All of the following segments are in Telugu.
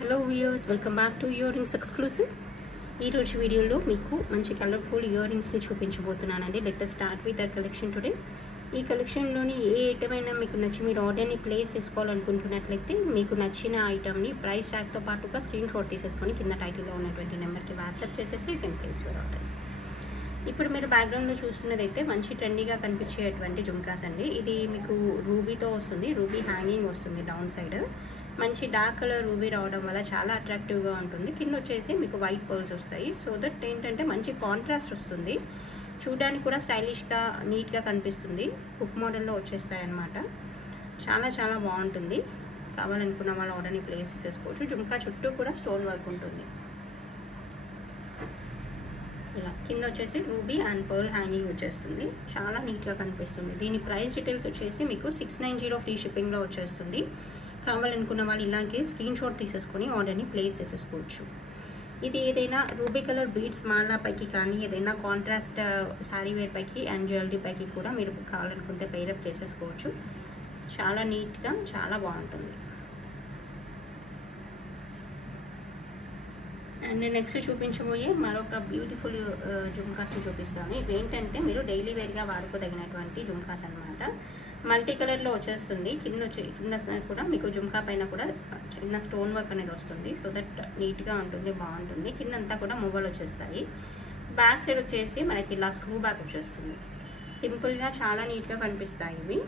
Hello viewers, welcome back to earrings exclusive. ఈరోజు వీడియోలో మీకు మంచి కలర్ఫుల్ ఇయర్ రింగ్స్ని చూపించబోతున్నానండి. Let us start with the collection today. ఈ కలెక్షన్లోని ఏ ఐటమ్ అయినా మీకు నచ్చి మీరు ఆర్డర్ని ప్లేస్ చేసుకోవాలనుకుంటున్నట్లయితే మీకు నచ్చిన ఐటమ్ని ప్రైస్ ట్యాగ్తో పాటుగా స్క్రీన్ షాట్ తీసేసుకొని కింద టైటిల్లో ఉన్నటువంటి నెంబర్కి వాట్సాప్ చేసేసి you can place your orders. ఇప్పుడు మీరు బ్యాక్గ్రౌండ్లో చూస్తున్నదైతే మంచి ట్రెండీగా కనిపించేటువంటి జుమ్కాస్ అండి. ఇది మీకు రూబీతో వస్తుంది, రూబీ హ్యాంగింగ్ వస్తుంది డౌన్ సైడ్. మంచి డార్క్ కలర్ రూబీ రావడం వల్ల చాలా అట్రాక్టివ్గా ఉంటుంది. కింద వచ్చేసి మీకు వైట్ పర్ల్స్ వస్తాయి. సో దట్ ఏంటంటే మంచి కాంట్రాస్ట్ వస్తుంది, చూడడానికి కూడా స్టైలిష్గా నీట్గా కనిపిస్తుంది. హుక్ మోడల్లో వచ్చేస్తాయి అన్నమాట. చాలా చాలా బాగుంటుంది. కావాలనుకున్న వాళ్ళు ఆర్డర్ని ప్లేస్ చేసేసుకోవచ్చు. జుమ్కా చుట్టూ కూడా స్టోన్ వర్క్ ఉంటుంది. ఇలా కింద వచ్చేసి రూబీ అండ్ పర్ల్ హ్యాంగింగ్ వచ్చేస్తుంది. చాలా నీట్గా కనిపిస్తుంది. దీని ప్రైస్ డీటెయిల్స్ వచ్చేసి మీకు 690 ఫ్రీ షిప్పింగ్లో వచ్చేస్తుంది. కావాలనుకున్న వాళ్ళు ఇలాగే స్క్రీన్ షాట్ తీసేసుకొని ఆర్డర్ని ప్లేస్ చేసేసుకోవచ్చు. ఇది ఏదైనా రూబీ కలర్ బీడ్స్ మాలా పైకి కానీ ఏదైనా కాంట్రాస్ట్ శారీ వేర్ పైకి అండ్ జ్యువెలరీ పైకి కూడా మీరు కావాలనుకుంటే పేరప్ చేసేసుకోవచ్చు. చాలా నీట్గా చాలా బాగుంటుంది. అండ్ నేను నెక్స్ట్ చూపించబోయే మరొక బ్యూటిఫుల్ జుమ్కాస్ని చూపిస్తాను. ఇవి ఏంటంటే మీరు డైలీ వేర్గా వాడుకోదగినటువంటి జుమ్కాస్ అనమాట. మల్టీ కలర్లో వచ్చేస్తుంది. కింద కూడా మీకు జుమ్కా పైన కూడా చిన్న స్టోన్ వర్క్ అనేది వస్తుంది. సో దట్ నీట్గా ఉంటుంది, బాగుంటుంది. కిందంతా కూడా మువ్వలు వచ్చేస్తాయి. బ్యాక్ సైడ్ వచ్చేసి మనకి ఇలా స్క్రూ బ్యాక్ వచ్చేస్తుంది. సింపుల్గా చాలా నీట్గా కనిపిస్తాయి ఇవి.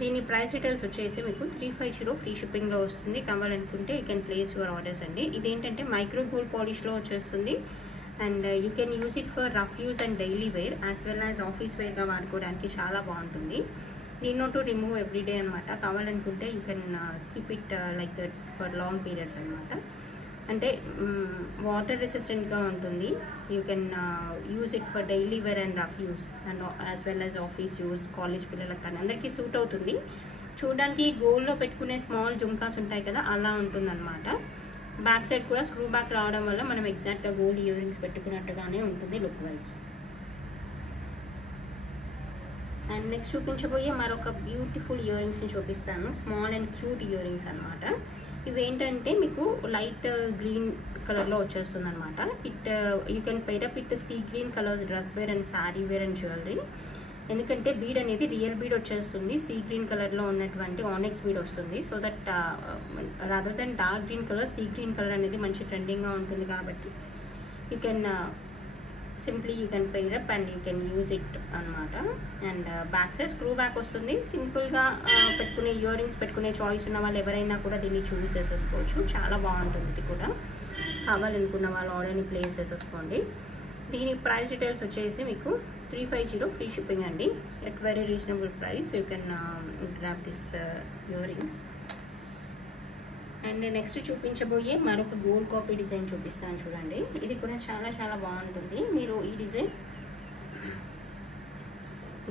దీని ప్రైస్ డీటెయిల్స్ వచ్చేసి మీకు 350 ఫ్రీ షిప్పింగ్లో వస్తుంది. కావాలనుకుంటే you can place your orders అండి. ఇదేంటంటే మైక్రో గోల్డ్ పాలిష్లో వచ్చేస్తుంది. And you can use it for rough use and daily wear as well as office వేర్గా వాడుకోవడానికి చాలా బాగుంటుంది. Need not to remove everyday అనమాట. కావాలనుకుంటే you can keep it like that for long periods అనమాట. అంటే వాటర్ రెసిస్టెంట్గా ఉంటుంది. You can use it for daily wear and rough use and as well as office use, college పిల్లలకు కానీ అందరికీ సూట్ అవుతుంది. చూడడానికి గోల్డ్లో పెట్టుకునే స్మాల్ జుమ్కాస్ ఉంటాయి కదా, అలా ఉంటుందన్నమాట. బ్యాక్ సైడ్ కూడా స్క్రూ బ్యాక్ రావడం వల్ల మనం ఎగ్జాక్ట్గా గోల్డ్ ఇయర్ రింగ్స్ పెట్టుకున్నట్టుగానే ఉంటుంది లుక్ వైజ్. అండ్ నెక్స్ట్ చూపించబోయే మరొక బ్యూటిఫుల్ ఇయర్ రింగ్స్ని చూపిస్తాను. Small and cute ear rings అనమాట. ఇవేంటంటే మీకు లైట్ గ్రీన్ కలర్లో వచ్చేస్తుంది అనమాట. You can pair up with sea green colour dress wear and sari wear and jewellery. ఎందుకంటే బీడ్ అనేది రియల్ బీడ్ వచ్చేస్తుంది. సీ గ్రీన్ కలర్లో ఉన్నటువంటి ఆనెక్స్ బీడ్ వస్తుంది. So that rather than dark green colour, sea green colour అనేది మంచి ట్రెండింగ్గా ఉంటుంది. కాబట్టి you can simply you can pair up and you can use it అనమాట. And back side screw back వస్తుంది. సింపుల్గా పెట్టుకునే ఇయర్ రింగ్స్ పెట్టుకునే చాయిస్ ఉన్న వాళ్ళు ఎవరైనా కూడా దీన్ని చూస్ చేసేసుకోవచ్చు. చాలా బాగుంటుంది. ఇది కూడా కావాలనుకున్న వాళ్ళు ఆర్డర్ని ప్లేస్ చేసేసుకోండి. దీని ప్రైస్ డీటెయిల్స్ వచ్చేసి మీకు 350 ఫ్రీ షిప్పింగ్ అండి. At very reasonable price you can grab this earrings. And next చూపించబోయే మరొక గోల్డ్ కాపీ డిజైన్ చూపిస్తాను చూడండి. ఇది కూడా చాలా చాలా బాగుంటుంది. మీరు ఈ డిజైన్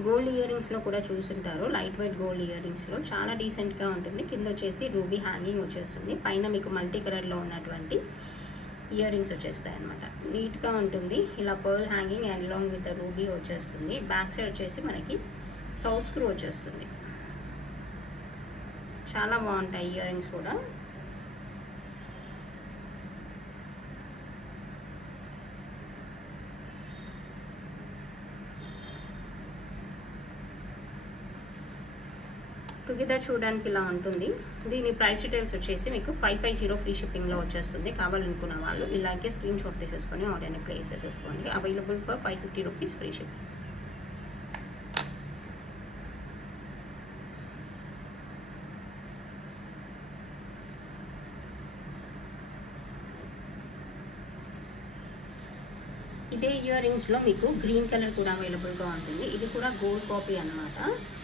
గోల్డ్ ఇయర్ రింగ్స్లో కూడా చూసుంటారు. లైట్ వెయిట్ గోల్డ్ ఇయర్ రింగ్స్లో చాలా డీసెంట్గా ఉంటుంది. కింద వచ్చేసి రూబీ హ్యాంగింగ్ వచ్చేస్తుంది. పైన మీకు మల్టీ కలర్లో ఉన్నటువంటి ఇయర్ రింగ్స్ వచ్చేస్తాయి అనమాట. నీట్గా ఉంటుంది. ఇలా pearl hanging and along with ruby వచ్చేస్తుంది. బ్యాక్ సైడ్ వచ్చేసి మనకి సౌత్ స్క్రూ వచ్చేస్తుంది. చాలా బాగుంటాయి ఇయర్ రింగ్స్ కూడా. టుగెదర్ చూడడానికి ఇలా ఉంటుంది. దీని ప్రైస్ డీటెయిల్స్ వచ్చేసి మీకు 550 ఫ్రీ షిప్పింగ్లో వచ్చేస్తుంది. కావాలనుకున్న వాళ్ళు ఇలాగే స్క్రీన్ షాట్ తీసేసుకొని ఆర్డర్ని ప్లేస్ చేసేసుకోండి. Available for 550 rupees free shipping. ఇదే ఇయర్ రింగ్స్లో మీకు గ్రీన్ కలర్ కూడా అవైలబుల్గా ఉంటుంది. ఇది కూడా గోల్డ్ కాపీ అనమాట.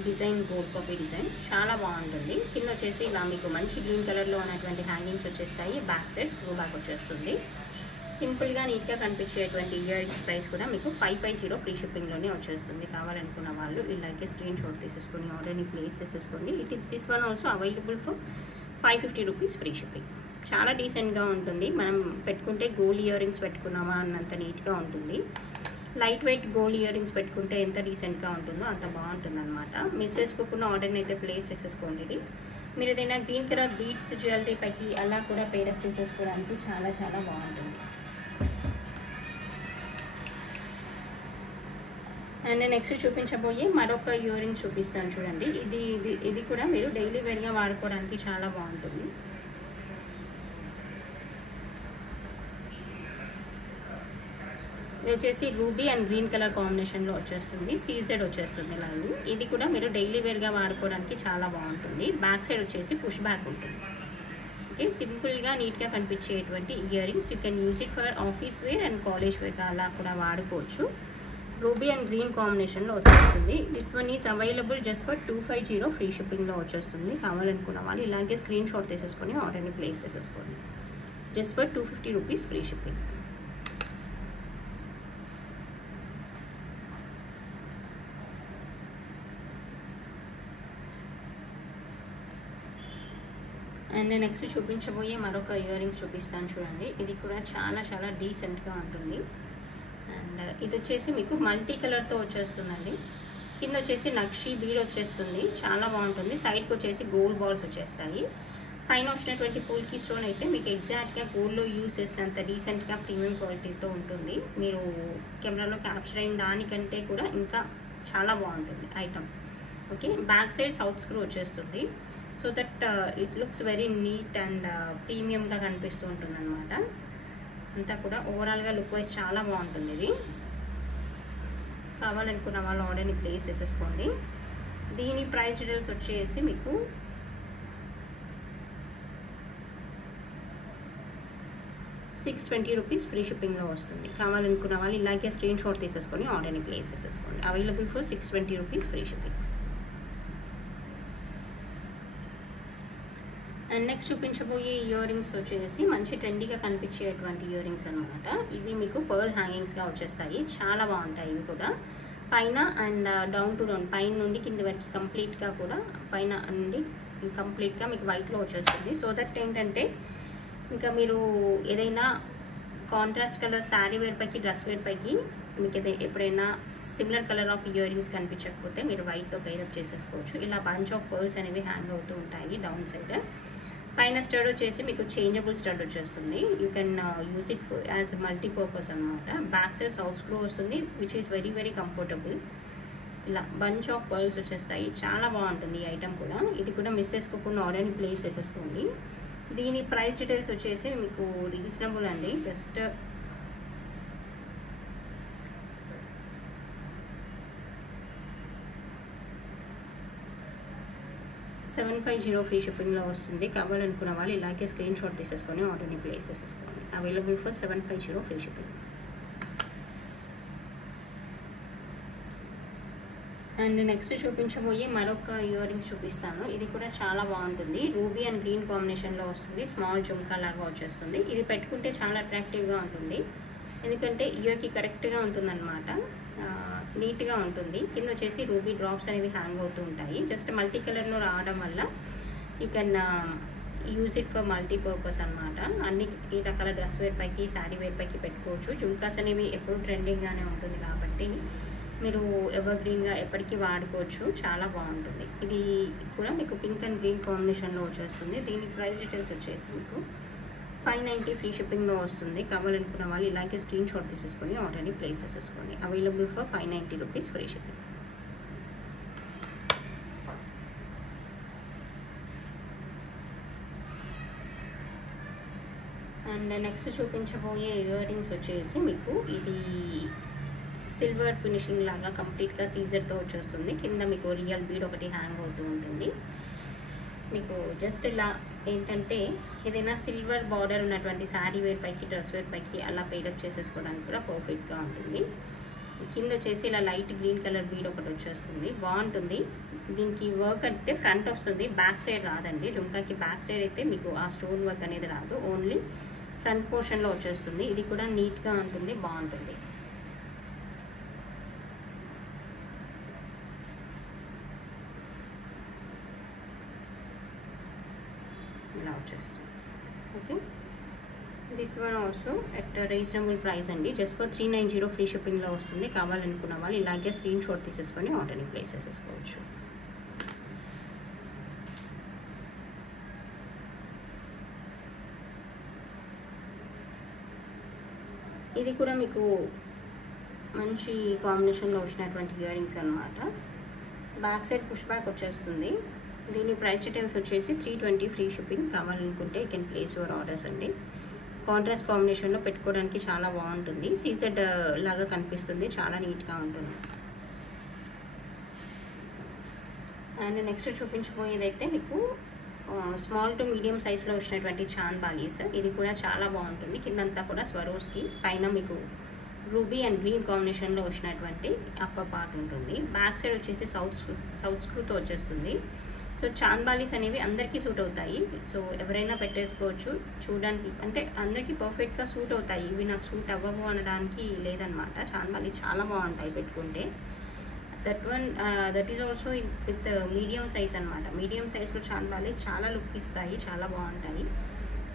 డిజైన్ గోల్డ్ కాపీ డిజైన్ చాలా బాగుంటుంది. కింద వచ్చేసి ఇలా మీకు మంచి గ్రీన్ కలర్లో ఉన్నటువంటి హ్యాంగింగ్స్ వచ్చేస్తాయి. బ్యాక్ సైడ్ స్క్రూ బ్యాక్ వచ్చేస్తుంది. సింపుల్గా నీట్గా కనిపించేటువంటి ఇయర్ రింగ్స్ ప్రైస్ కూడా మీకు 550 ఫ్రీ షిప్పింగ్లోనే వచ్చేస్తుంది. కావాలనుకున్న వాళ్ళు ఇలాగే స్క్రీన్ షాట్ తీసేసుకొని ఆర్డర్ని ప్లేస్ చేసేసుకోండి. This one also available for 550 rupees free shipping. చాలా డీసెంట్గా ఉంటుంది. మనం పెట్టుకుంటే గోల్డ్ ఇయర్ రింగ్స్ పెట్టుకున్నామా అన్నంత నీట్గా ఉంటుంది. Light weight gold ear rings పెట్టుకుంటే ఎంత డీసెంట్గా ఉంటుందో అంత బాగుంటుంది అనమాట. మిస్ చేసుకోకుండా ఆర్డర్ని అయితే ప్లేస్ చేసేసుకోండి. ఇది మీరు ఏదైనా గ్రీన్ కలర్ బీడ్స్ జ్యువెలరీ పైకి అలా కూడా పేరప్ చేసేసుకోవడానికి చాలా చాలా బాగుంటుంది. అండ్ నెక్స్ట్ చూపించబోయే మరొక ఇయర్ రింగ్స్ చూపిస్తాను చూడండి. ఇది కూడా మీరు డైలీ వేర్గా వాడుకోవడానికి చాలా బాగుంటుంది. ఇది వచ్చేసి రూబీ అండ్ గ్రీన్ కలర్ కాంబినేషన్లో వచ్చేస్తుంది. సీజెడ్ వచ్చేస్తుంది లైన్. ఇది కూడా మీరు డైలీ వేర్గా వాడుకోవడానికి చాలా బాగుంటుంది. బ్యాక్ సైడ్ వచ్చేసి పుష్ బ్యాక్ ఉంటుంది. ఓకే, సింపుల్గా నీట్గా కనిపించేటువంటి earrings. You can use it for office wear and college వేర్గా అలా కూడా వాడుకోవచ్చు. రూబీ అండ్ గ్రీన్ కాంబినేషన్లో వచ్చేస్తుంది. This one is available just for 250 free షిప్పింగ్లో వచ్చేస్తుంది. కావాలనుకున్న వాళ్ళు ఇలాగే స్క్రీన్ షాట్ తీసేసుకొని ఆర్డర్ని ప్లేస్ చేసేసుకోండి. Just for 250 rupees free shipping. And next చూపించబోయే మరొక ఇయర్ రింగ్స్ చూపిస్తాను చూడండి. ఇది కూడా చాలా చాలా డీసెంట్గా ఉంటుంది. అండ్ ఇది వచ్చేసి మీకు మల్టీ కలర్తో వచ్చేస్తుందండి. కింద వచ్చేసి నక్షి బీడ్ వచ్చేస్తుంది, చాలా బాగుంటుంది. సైడ్కి వచ్చేసి గోల్డ్ బాల్స్ వచ్చేస్తాయి. పైన వచ్చినటువంటి పూల్కి స్టోన్ అయితే మీకు ఎగ్జాక్ట్గా గోల్డ్లో యూజ్ చేసినంత డీసెంట్గా ప్రీమియం క్వాలిటీతో ఉంటుంది. మీరు కెమెరాలో క్యాప్చర్ అయిన దానికంటే కూడా ఇంకా చాలా బాగుంటుంది item. Okay, back side south screw వచ్చేస్తుంది. So that it looks very neat and ప్రీమియంగా కనిపిస్తూ ఉంటుంది అనమాట. అంతా కూడా ఓవరాల్గా లుక్ వైజ్ చాలా బాగుంటుంది. ఇది కావాలనుకున్న వాళ్ళు ఆర్డర్ని ప్లేస్ చేసేసుకోండి. దీని ప్రైస్ డీటెయిల్స్ వచ్చేసి మీకు ₹620 ఫ్రీ షిప్పింగ్లో వస్తుంది. కావాలనుకున్న వాళ్ళు ఇలాగే స్క్రీన్ షాట్ తీసేసుకొని ఆర్డర్ని ప్లేస్ చేసేసుకోండి. Available for ₹620 free shipping. And next చూపించబోయే ఇయర్ రింగ్స్ వచ్చేసి మంచి ట్రెండీగా కనిపించేటువంటి ఇయర్ రింగ్స్ అనమాట. ఇవి మీకు పర్ల్ హ్యాంగింగ్స్గా వచ్చేస్తాయి, చాలా బాగుంటాయి. ఇవి కూడా పైన అండ్ డౌన్ టు డౌన్, పైన నుండి కింద వరకు కంప్లీట్గా కూడా పైన నుండి కంప్లీట్గా మీకు వైట్లో వచ్చేస్తుంది. సో దట్ ఏంటంటే ఇంకా మీరు ఏదైనా కాంట్రాస్ట్ కలర్ శారీ వేర్ పైకి డ్రెస్ వేర్ పైకి మీకు ఎప్పుడైనా similar colour of earrings కనిపించకపోతే మీరు వైట్తో పేరప్ చేసేసుకోవచ్చు. ఇలా బంచ్ ఆఫ్ పర్ల్స్ అనేవి హ్యాంగ్ అవుతూ ఉంటాయి డౌన్ సైడ్. పైన స్టడ్ వచ్చేసి మీకు చేంజబుల్ స్టడ్ వచ్చేస్తుంది. You can use it as multipurpose అనమాట. బ్యాక్ సైడ్ సౌత్ స్క్రూ వస్తుంది which is very very comfortable. ఇలా బంచ్ ఆఫ్ పర్ల్స్ వచ్చేస్తాయి, చాలా బాగుంటుంది ఈ ఐటమ్ కూడా. ఇది కూడా మిస్ చేసుకోకుండా ఆర్డర్ని ప్లేస్ చేసేసుకోండి. దీని ప్రైస్ డీటెయిల్స్ వచ్చేసి మీకు రీజనబుల్ అండి. జస్ట్ $750 ఫ్రీ షిప్పింగ్లో వస్తుంది. కావాలనుకున్న వాళ్ళు ఇలాగే స్క్రీన్ షాట్ తీసేసుకొని ఆర్డర్ని ప్లేస్ చేసేసుకోండి. Available for $750 free shipping. And next చూపించబోయే మరొక ఇయర్ రింగ్స్ చూపిస్తాను. ఇది కూడా చాలా బాగుంటుంది. రూబీ అండ్ గ్రీన్ కాంబినేషన్లో వస్తుంది. స్మాల్ జుమ్కా లాగా వచ్చేస్తుంది. ఇది పెట్టుకుంటే చాలా అట్రాక్టివ్గా ఉంటుంది, ఎందుకంటే ఇయర్కి కరెక్ట్గా ఉంటుందన్నమాట. నీట్గా ఉంటుంది. కింద వచ్చేసి రూబీ డ్రాప్స్ అనేవి హ్యాంగ్ అవుతూ ఉంటాయి. జస్ట్ మల్టీ కలర్లో రావడం వల్ల you can use it for multipurpose అనమాట. అన్ని ఈ రకాల డ్రెస్ వేర్ పైకి శారీ వేర్ పైకి పెట్టుకోవచ్చు. జుమ్కాస్ అనేవి ఎప్పుడు ట్రెండింగ్గానే ఉంటుంది కాబట్టి మీరు ఎవర్ గ్రీన్గా ఎప్పటికీ వాడుకోవచ్చు, చాలా బాగుంటుంది. ఇది కూడా మీకు పింక్ అండ్ గ్రీన్ కాంబినేషన్లో వచ్చేస్తుంది. దీని ప్రైస్ డీటెయిల్స్ వచ్చేసి మీకు $590 ఫ్రీ షిప్పింగ్లో వస్తుంది. కావాలనుకున్న వాళ్ళు ఇలాగే స్క్రీన్ షాట్ తీసేసుకొని ఆర్డర్ని ప్లేస్ చేసేసుకోండి. Available for $590 free shipping. And next చూపించబోయే ఇయర్ రింగ్స్ వచ్చేసి మీకు ఇది సిల్వర్ ఫినిషింగ్ లాగా కంప్లీట్గా సీజర్తో వచ్చేస్తుంది. కింద మీకు రియల్ బీడ్ ఒకటి హ్యాంగ్ అవుతూ ఉంటుంది. మీకు జస్ట్ ఇలా ఏంటంటే ఏదైనా సిల్వర్ బార్డర్ ఉన్నటువంటి శారీ వేర్ పైకి డ్రెస్ వేర్ పైకి అలా పేరప్ చేసేసుకోవడానికి కూడా పర్ఫెక్ట్గా ఉంటుంది. కింద వచ్చేసి ఇలా లైట్ గ్రీన్ కలర్ బీడ్ ఒకటి వచ్చేస్తుంది, బాగుంటుంది. దీనికి వర్క్ అయితే ఫ్రంట్ వస్తుంది, బ్యాక్ సైడ్ రాదండి. జుమ్కాకి బ్యాక్ సైడ్ అయితే మీకు ఆ స్టోన్ వర్క్ అనేది రాదు, ఓన్లీ ఫ్రంట్ పోర్షన్లో వచ్చేస్తుంది. ఇది కూడా నీట్గా ఉంటుంది, బాగుంటుంది. ఇలా వచ్చేస్తుంది. Okay, this one also at reasonable price అండి. జస్ట్ ఫర్ $390 ఫ్రీ షిప్పింగ్లో వస్తుంది. కావాలనుకున్న వాళ్ళు ఇలాగే స్క్రీన్ షాట్ తీసేసుకొని ఆర్డర్ని ప్లేస్ చేసేసుకోవచ్చు. ఇది కూడా మీకు మంచి కాంబినేషన్లో వచ్చినటువంటి ఇయర్ రింగ్స్ అనమాట. బ్యాక్ సైడ్ పుష్ బ్యాక్ వచ్చేస్తుంది. దీని ప్రైస్ డీటెయిల్స్ వచ్చేసి 320 ఫ్రీ షిప్పింగ్. కావాలనుకుంటే you can place your orders అండి. కాంట్రాస్ట్ కాంబినేషన్లో పెట్టుకోవడానికి చాలా బాగుంటుంది. సీజెడ్ లాగా కనిపిస్తుంది, చాలా నీట్గా ఉంటుంది. అండ్ నెక్స్ట్ చూపించబోయేదైతే మీకు స్మాల్ టు మీడియం సైజ్లో వచ్చినటువంటి చాంద్ బాలీస్. ఇది కూడా చాలా బాగుంటుంది. కిందంతా కూడా స్వరోస్కి, పైన మీకు రూబీ అండ్ గ్రీన్ కాంబినేషన్లో వచ్చినటువంటి అప్పర్ పార్ట్ ఉంటుంది. బ్యాక్ సైడ్ వచ్చేసి సౌత్ స్క్రూతో వచ్చేస్తుంది. సో చాంద్ బాలీస్ అనేవి అందరికీ సూట్ అవుతాయి. సో ఎవరైనా పెట్టేసుకోవచ్చు. చూడడానికి అంటే అందరికీ పర్ఫెక్ట్గా సూట్ అవుతాయి. ఇవి నాకు సూట్ అవ్వవు అనడానికి లేదనమాట. చాంద్ బాలీస్ చాలా బాగుంటాయి పెట్టుకుంటే. That is also with medium size అనమాట. మీడియం సైజ్లో చాంద్ బాలీస్ చాలా లుక్ ఇస్తాయి, చాలా బాగుంటాయి.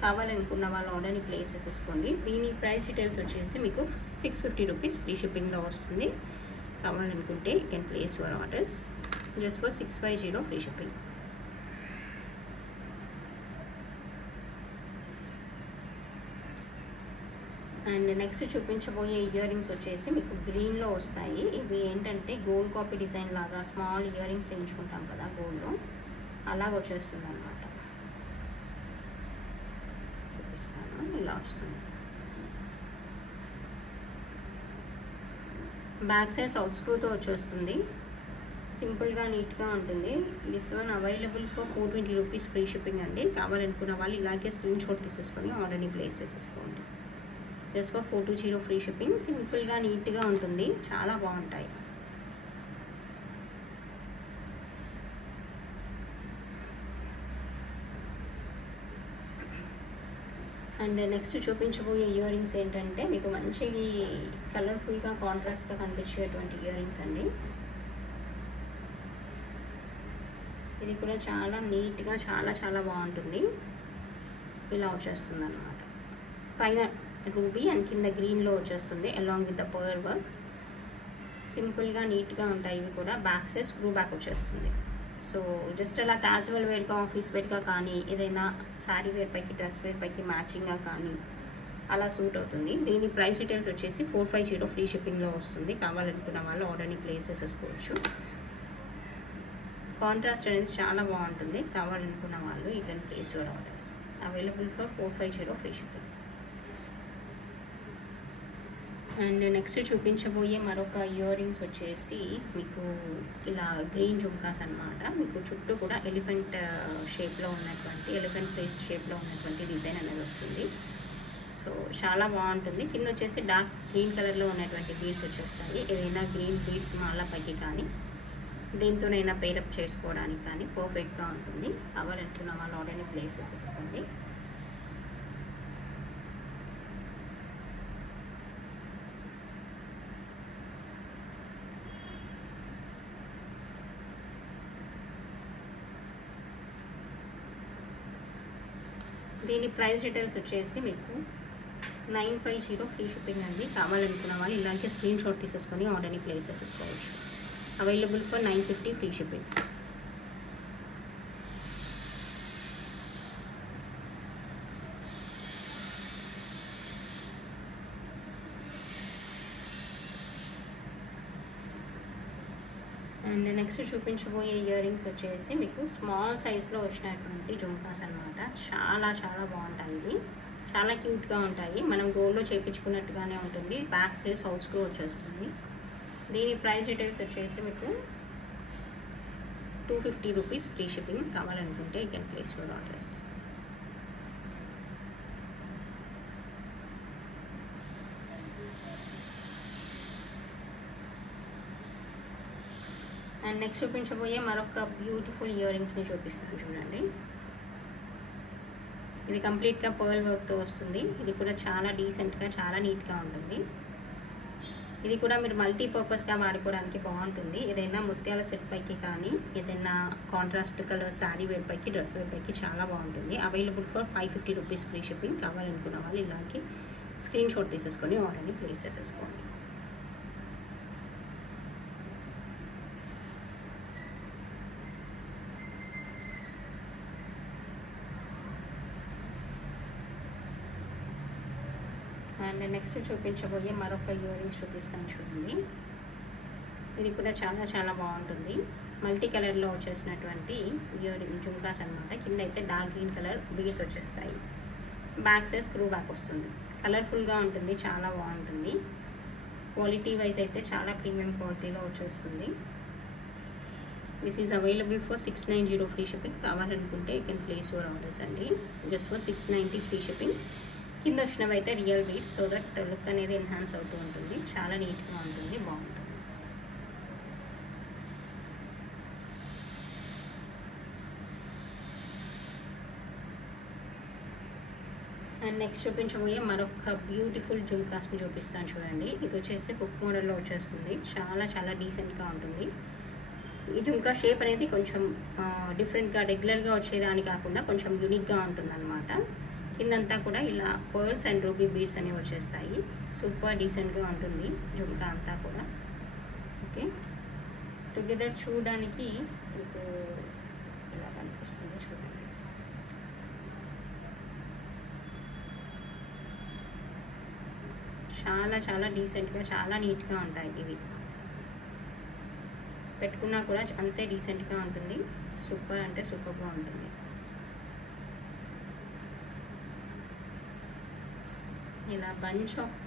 కావాలనుకున్న వాళ్ళు ఆర్డర్ని ప్లేస్ చేసేసుకోండి. దీని ప్రైస్ డీటెయిల్స్ వచ్చేసి మీకు 650 రూపీస్ ఫ్రీ షిప్పింగ్లో వస్తుంది. కావాలనుకుంటే you can place your orders just for 650 free shipping. And next చూపించబోయే ఇయర్ రింగ్స్ వచ్చేసి మీకు గ్రీన్లో వస్తాయి. ఇవి ఏంటంటే గోల్డ్ కాపీ డిజైన్ లాగా స్మాల్ ఇయర్ రింగ్స్ చేయించుకుంటాం కదా గోల్డ్లో, అలాగ వచ్చేస్తుంది అనమాట. చూపిస్తాను, ఇలా వస్తుంది. బ్యాక్ సైడ్ సౌత్ స్క్రూతో వచ్చేస్తుంది. సింపుల్గా నీట్గా ఉంటుంది. This one available for 420 rupees free shipping అండి. కావాలనుకున్న వాళ్ళు ఇలాగే స్క్రీన్ షాట్ తీసేసుకొని ఆర్డర్ని ప్లేస్ చేసేసుకోండి. Just for 420 free shipping. సింపుల్గా నీట్గా ఉంటుంది, చాలా బాగుంటాయి. అండ్ నెక్స్ట్ చూపించబోయే ఇయర్ రింగ్స్ ఏంటంటే మీకు మంచి కలర్ఫుల్గా కాంట్రాస్ట్గా కనిపించేటువంటి ఇయర్ రింగ్స్ అండి. ఇది కూడా చాలా నీట్గా చాలా బాగుంటుంది. ఇలా వచ్చేస్తుంది అన్నమాట. పైన రూబీ అండ్ కింద గ్రీన్లో వచ్చేస్తుంది along with the pearl work. సింపుల్గా నీట్గా ఉంటాయి. ఇవి కూడా బ్యాక్ సైడ్ స్క్రూ బ్యాక్ వచ్చేస్తుంది. సో జస్ట్ అలా క్యాజువల్ వేర్గా, ఆఫీస్ వేర్గా కానీ, ఏదైనా శారీ వేర్ పైకి, డ్రెస్ వేర్ పైకి మ్యాచింగ్గా కానీ అలా సూట్ అవుతుంది. దీని ప్రైస్ డీటెయిల్స్ వచ్చేసి 450 ఫ్రీ షిప్పింగ్లో వస్తుంది. కావాలనుకున్న వాళ్ళు ఆర్డర్ని ప్లేస్ చేసేసుకోవచ్చు. కాంట్రాస్ట్ అనేది చాలా బాగుంటుంది. కావాలనుకున్న వాళ్ళు you can place your orders. Available for 450 free shipping. And next చూపించబోయే మరొక ఇయర్ రింగ్స్ వచ్చేసి మీకు ఇలా గ్రీన్ జుమ్కాస్ అనమాట. మీకు చుట్టూ కూడా ఎలిఫెంట్ షేప్లో ఉన్నటువంటి, ఎలిఫెంట్ ఫేస్ షేప్లో ఉన్నటువంటి డిజైన్ అనేది వస్తుంది. సో చాలా బాగుంటుంది. కింద వచ్చేసి డార్క్ గ్రీన్ కలర్లో ఉన్నటువంటి బీడ్స్ వచ్చేస్తాయి. ఏదైనా గ్రీన్ బీడ్స్ మాలపైకి కానీ దేంతోనైనా పేరప్ చేసుకోవడానికి కానీ పర్ఫెక్ట్గా ఉంటుంది. కావాలనుకున్న వాళ్ళు ఆర్డర్ని ప్లేస్ చేసేసుకోండి. దీని ప్రైస్ డీటెయిల్స్ వచ్చేసి మీకు 950 ఫ్రీ షిప్పింగ్ అండి. కావాలనుకున్న వాళ్ళు ఇలాగే స్క్రీన్ షాట్ తీసేసుకొని ఆర్డర్ని ప్లేస్ చేసేసుకోవచ్చు. Available for 950 free shipping. And next చూపించబోయే ఇయర్ రింగ్స్ వచ్చేసి మీకు స్మాల్ సైజ్లో వచ్చినటువంటి జుమ్కాస్ అనమాట. చాలా బాగుంటాయి. ఇవి చాలా క్యూట్గా ఉంటాయి. మనం గోల్డ్లో చేయించుకున్నట్టుగానే ఉంటుంది. బ్యాక్ సైడ్ సౌత్ స్క్రూ వచ్చేస్తుంది. దీని ప్రైస్ డీటెయిల్స్ వచ్చేసి మీకు 250 రూపీస్ ఫ్రీ షిప్పింగ్. కావాలనుకుంటే you can place your orders. And next చూపించబోయే మరొక బ్యూటిఫుల్ ఇయర్ రింగ్స్ని చూపిస్తాను చూడండి. ఇది కంప్లీట్గా పర్ల్ వర్క్తో వస్తుంది. ఇది కూడా చాలా డీసెంట్గా, చాలా నీట్గా ఉంటుంది. ఇది కూడా మీరు మల్టీపర్పస్గా వాడుకోవడానికి బాగుంటుంది. ఏదైనా ముత్యాల సెట్ పైకి కానీ, ఏదైనా కాంట్రాస్ట్ కలర్ శారీ వేర్ పైకి, డ్రెస్ వేర్ పైకి చాలా బాగుంటుంది. Available for 550 rupees free shipping. కావాలనుకున్న వాళ్ళు ఇలాంటి స్క్రీన్ షాట్ తీసేసుకొని ఆర్డర్ని ప్లేస్ చేసేసుకోండి. అండ్ నెక్స్ట్ చూపించబోయే మరొక ఇయర్ రింగ్స్ చూపిస్తాను చూడండి. ఇది కూడా చాలా చాలా బాగుంటుంది. మల్టీ కలర్లో వచ్చేసినటువంటి ఇయర్ జుంకాస్ అనమాట. కింద అయితే డార్క్ గ్రీన్ కలర్ బీడ్స్ వచ్చేస్తాయి. బ్యాక్ సైడ్ స్క్రూ బ్యాక్ వస్తుంది. కలర్ఫుల్గా ఉంటుంది, చాలా బాగుంటుంది. క్వాలిటీ వైజ్ అయితే చాలా ప్రీమియం క్వాలిటీలో వచ్చేస్తుంది. This is available for 690 free shipping. కావాలనుకుంటే you can place your orders అండి. Just for 690 free shipping. కింద వచ్చినవి అయితే real beads, so that look అనేది ఎన్హాన్స్ అవుతూ ఉంటుంది. చాలా నీట్గా ఉంటుంది, బాగుంటుంది. అండ్ నెక్స్ట్ చూపించబోయే మరొక బ్యూటిఫుల్ జుంకాస్ని చూపిస్తాను చూడండి. ఇది వచ్చేసి హుక్ మోడల్లో వచ్చేస్తుంది. చాలా చాలా డీసెంట్గా ఉంటుంది. ఈ జుంకా షేప్ అనేది కొంచెం డిఫరెంట్గా, రెగ్యులర్గా వచ్చేదాని కాకుండా కొంచెం యూనిక్గా ఉంటుంది అనమాట. కిందంతా కూడా ఇలా పర్ల్స్ అండ్ రూబీ బీడ్స్ అనేవి వచ్చేస్తాయి. సూపర్ డీసెంట్గా ఉంటుంది జుంకా అంతా కూడా. ఓకే, టుగెదర్ చూడడానికి మీకు ఇలా కనిపిస్తుంది చూడండి. చాలా చాలా డీసెంట్గా, చాలా నీట్గా ఉంటాయి ఇవి. పెట్టుకున్నా కూడా అంతే డీసెంట్గా ఉంటుంది. సూపర్ అంటే సూపర్గా ఉంటుంది. ఇలా బంచ్ ఆఫ్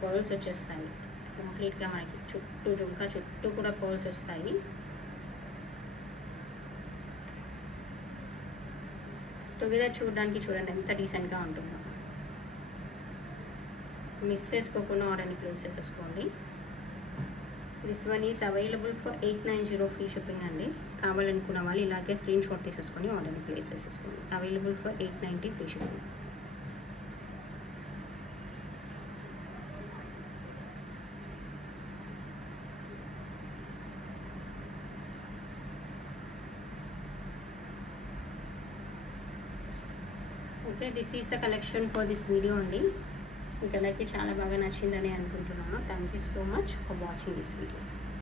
పర్ల్స్ వచ్చేస్తాయి కంప్లీట్గా మనకి చుట్టూ, జుంకా చుట్టూ కూడా పర్ల్స్ వస్తాయి. టుగెదర్ చూడడానికి చూడండి ఎంత డీసెంట్గా ఉంటుందో. మిస్ చేసుకోకుండా ఆర్డర్ని ప్లేస్ చేసేసుకోండి. This one is available for 890 free shipping అండి. కావాలనుకున్న వాళ్ళు ఇలాగే స్క్రీన్ షాట్ తీసేసుకొని ఆర్డర్ని ప్లేస్ చేసేసుకోండి. Available for 890 free shipping. Okay, this is the collection for this video అండి. మీకు అందరికీ చాలా బాగా నచ్చిందని అనుకుంటున్నాను. Thank you so much for watching this video.